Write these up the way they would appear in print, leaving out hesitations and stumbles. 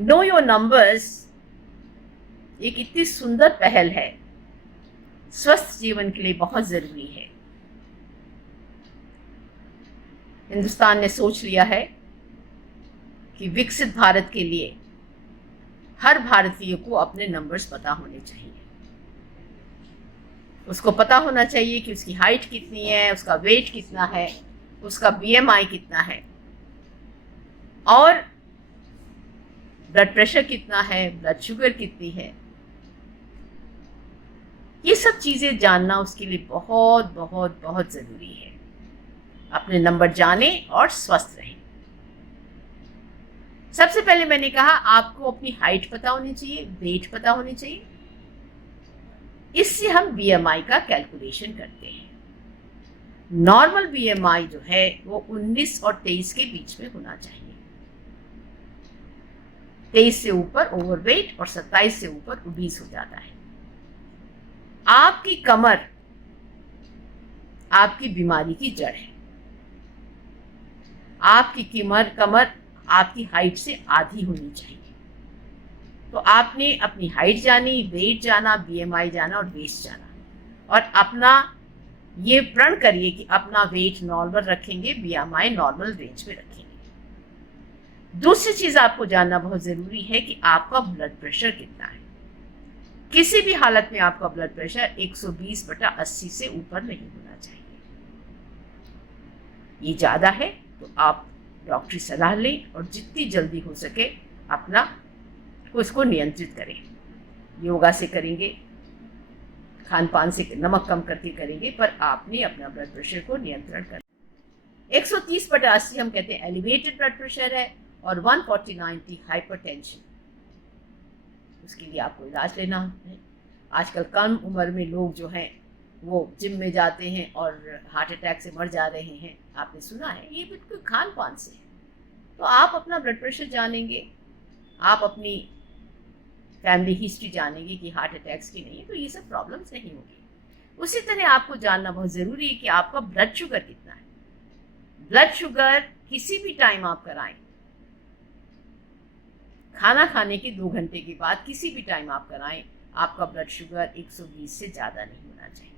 Know your numbers एक इतनी सुंदर पहल है, स्वस्थ जीवन के लिए बहुत जरूरी है। हिंदुस्तान ने सोच लिया है कि विकसित भारत के लिए हर भारतीय को अपने नंबर्स पता होने चाहिए। उसको पता होना चाहिए कि उसकी हाइट कितनी है, उसका वेट कितना है, उसका बीएमआई कितना है और ब्लड प्रेशर कितना है, ब्लड शुगर कितनी है। ये सब चीजें जानना उसके लिए बहुत बहुत बहुत जरूरी है। अपने नंबर जाने और स्वस्थ रहें। सबसे पहले मैंने कहा आपको अपनी हाइट पता होनी चाहिए, वेट पता होनी चाहिए। इससे हम बीएमआई का कैलकुलेशन करते हैं। नॉर्मल बीएमआई जो है वो 19 और 23 के बीच में होना चाहिए। 23 से ऊपर ओवरवेट और 27 से ऊपर ओबीस हो जाता है। आपकी कमर आपकी बीमारी की जड़ है। आपकी कमर आपकी हाइट से आधी होनी चाहिए। तो आपने अपनी हाइट जानी, वेट जाना, बीएमआई जाना और वेस्ट जाना और अपना ये प्रण करिए कि अपना वेट नॉर्मल रखेंगे, बीएमआई नॉर्मल रेंज में रखेंगे। दूसरी चीज आपको जानना बहुत जरूरी है कि आपका ब्लड प्रेशर कितना है। किसी भी हालत में आपका ब्लड प्रेशर 120/80 से ऊपर नहीं होना चाहिए। ये ज्यादा है तो आप डॉक्टरी सलाह लें और जितनी जल्दी हो सके अपना उसको नियंत्रित करें। योगा से करेंगे, खान पान से नमक कम करके करेंगे, पर आपने अपना ब्लड प्रेशर को नियंत्रण कर 130/80 हम कहते हैं एलिवेटेड ब्लड प्रेशर है और 140/90 हाइपरटेंशन। उसके लिए आपको इलाज लेना है। आजकल कम उम्र में लोग जो हैं वो जिम में जाते हैं और हार्ट अटैक से मर जा रहे हैं। आपने सुना है, ये बिल्कुल खान पान से है। तो आप अपना ब्लड प्रेशर जानेंगे, आप अपनी फैमिली हिस्ट्री जानेंगे कि हार्ट अटैक्स की नहीं है, तो ये सब प्रॉब्लम्स नहीं होगी। उसी तरह आपको जानना बहुत ज़रूरी है कि आपका ब्लड शुगर कितना है। ब्लड शुगर किसी भी टाइम आप कराएं, खाना खाने के 2 घंटे के बाद किसी भी टाइम आप कराएं, आपका ब्लड शुगर 120 से ज़्यादा नहीं होना चाहिए।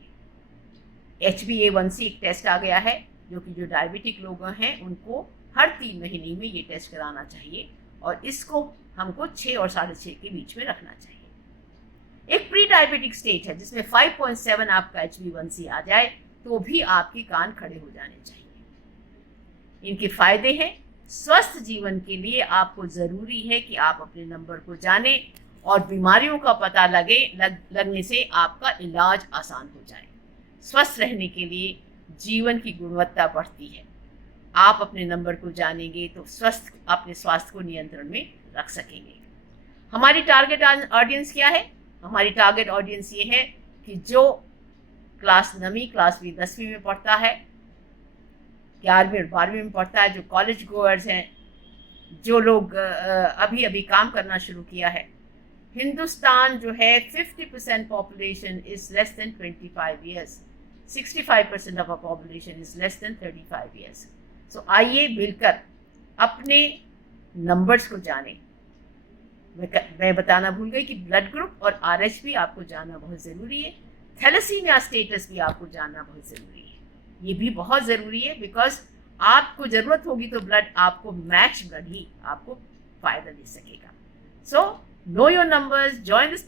HbA1c एक टेस्ट आ गया है जो डायबिटिक लोग हैं उनको हर 3 महीने में ये टेस्ट कराना चाहिए और इसको हमको 6 और 6.5 के बीच में रखना चाहिए। एक प्री डायबिटिक स्टेज है जिसमें 5.7 आपका HbA1c आ जाए तो भी आपके कान खड़े हो जाने चाहिए। इनके फायदे हैं। स्वस्थ जीवन के लिए आपको जरूरी है कि आप अपने नंबर को जानें और बीमारियों का पता लगने से आपका इलाज आसान हो जाए। स्वस्थ रहने के लिए जीवन की गुणवत्ता बढ़ती है। आप अपने नंबर को जानेंगे तो अपने स्वास्थ्य को नियंत्रण में रख सकेंगे। हमारी टारगेट ऑडियंस क्या है? हमारी टारगेट ऑडियंस ये है कि जो क्लास 9वीं, क्लास 10वीं में पढ़ता है, 11वीं और 12वीं में पढ़ता है, जो कॉलेज गोअर्स हैं, जो लोग अभी अभी काम करना शुरू किया है। हिंदुस्तान जो है 50% population is less than 25 years, 65% of a population is less than 35 years. So आइए मिलकर अपने नंबर्स को जानें। मैं बताना भूल गई कि ब्लड ग्रुप और RH भी आपको जानना बहुत ज़रूरी है। थैलेसीमिया स्टेटस भी आपको जानना बहुत ज़रूरी है। ये भी बहुत ज़रूरी है बिकॉज आपको ज़रूरत होगी तो ब्लड आपको मैच ब्लड ही आपको फ़ायदा दे सकेगा। So know your numbers, join this